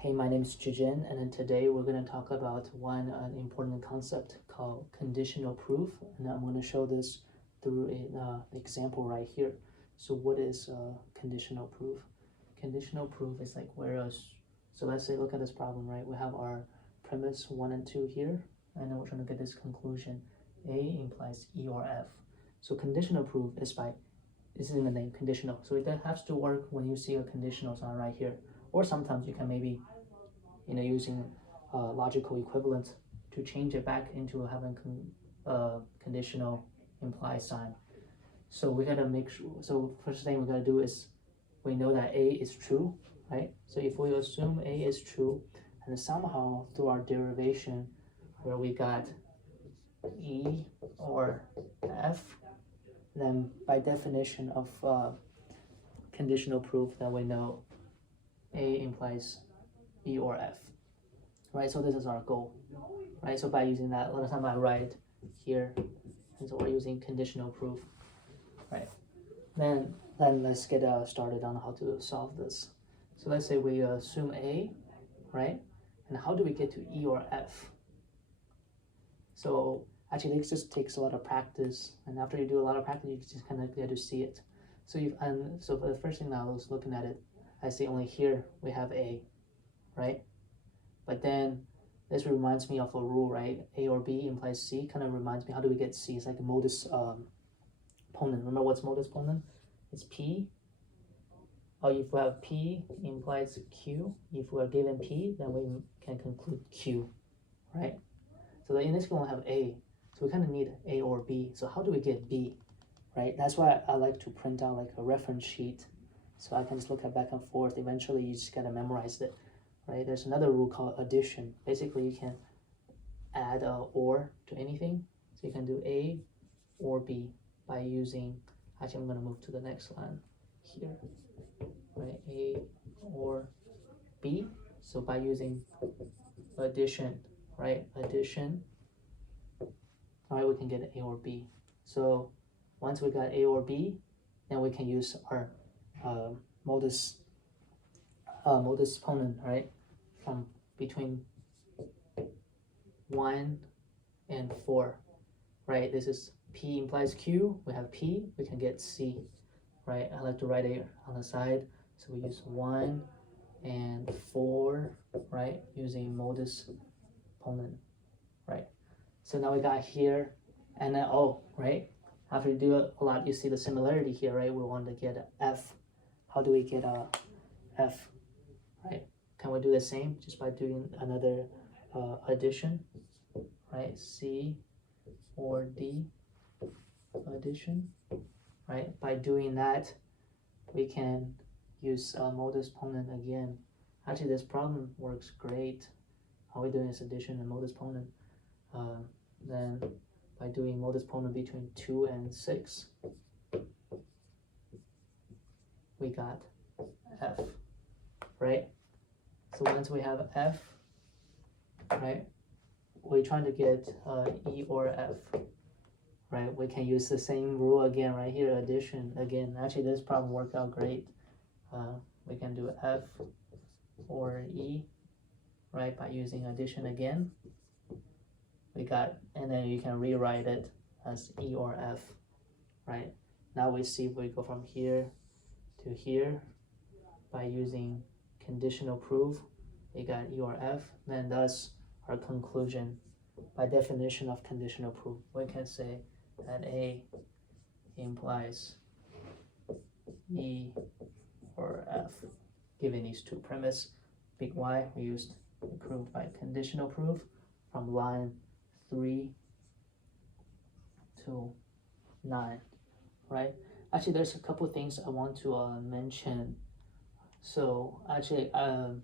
Hey, my name is Zhizhen, and then today we're going to talk about one important concept called conditional proof, and I'm going to show this through an example right here. So what is conditional proof? Conditional proof is like so let's say, look at this problem, right? We have our premise 1 and 2 here, and then we're trying to get this conclusion. A implies E or F. So conditional proof is this is in the name, conditional. So it has to work when you see a conditional sign right here. Or sometimes you can maybe, using logical equivalent to change it back into having conditional implied sign. So we gotta make sure. So first thing we gotta do is we know that A is true, right? So if we assume A is true, and somehow through our derivation, where we got E or F, then by definition of conditional proof, that we know A implies B or F, right? So this is our goal, right? So by using that, a lot of time I write here, and so we're using conditional proof, right? Then let's get started on how to solve this. So let's say we assume A, right? And how do we get to E or F? So actually, this just takes a lot of practice, and after you do a lot of practice, you just kind of get to see it. So so for the first thing now, I was looking at it, I see only here we have A, right? But then this reminds me of a rule, right? A or B implies C. Kind of reminds me, how do we get C? It's like a modus ponens. Remember what's modus ponens? It's P. Oh, if we have P implies Q. If we are given P, then we can conclude Q, right? So in this case, we have A. So we kind of need A or B. So how do we get B, right? That's why I like to print out like a reference sheet, so I can just look at back and forth. Eventually, you just gotta memorize it, right? There's another rule called addition. Basically, you can add or to anything. So you can do A or B by using, actually I'm gonna move to the next line here, right? A or B. So by using addition, right? Addition, all right, we can get A or B. So once we got A or B, then we can use our modus ponens, right? From between 1 and 4, right? This is P implies Q. We have P, we can get C, right? I like to write it on the side. So we use 1 and 4, right? Using modus ponens, right? So now we got here, and then O, right? After you do it a lot, you see the similarity here, right? We want to get F. How do we get F, right? Can we do the same just by doing another addition, right? C or D addition, right? By doing that, we can use modus ponens again. Actually, this problem works great. All we're doing is addition and modus ponens. Then by doing modus ponens between 2 and 6, we got F, right? So once we have F, right, we're trying to get E or F, right? We can use the same rule again right here, addition again. Actually, this problem worked out great. We can do F or E, right, by using addition again. We got, and then you can rewrite it as E or F, right? Now we see if we go from here to here by using conditional proof, we got E or F, then thus our conclusion by definition of conditional proof. We can say that A implies E or F, given these two premises. Big Y, we used proved by conditional proof from line 3 to 9, right? Actually, there's a couple things I want to mention. So actually, a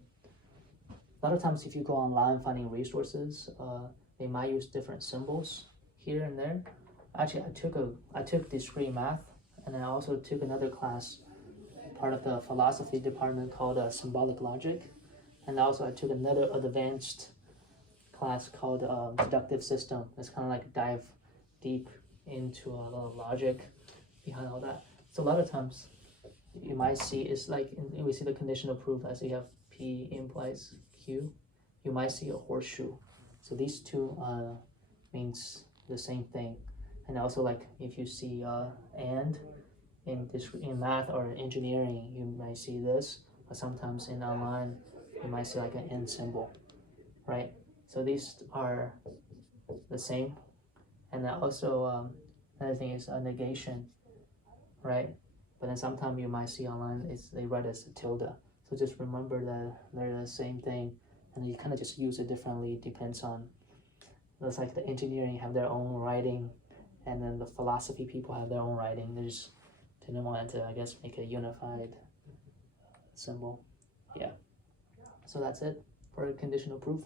lot of times if you go online finding resources, they might use different symbols here and there. Actually, I took discrete math, and I also took another class, part of the philosophy department, called symbolic logic, and also I took another advanced class called deductive system. It's kind of like dive deep into a lot of logic behind all that. So a lot of times you might see it's like we see the conditional proof as you have P implies Q. You might see a horseshoe. So these two means the same thing. And also, like if you see and in math or engineering, you might see this, but sometimes in online you might see like an and symbol, right? So these are the same. And then also another thing is a negation, right? But then sometimes you might see online they write as a tilde. So just remember that they're the same thing, and you kind of just use it differently. Depends on, it's like the engineering have their own writing, and then the philosophy people have their own writing. They just didn't want to, I guess, make a unified symbol. Yeah. So that's it for conditional proof.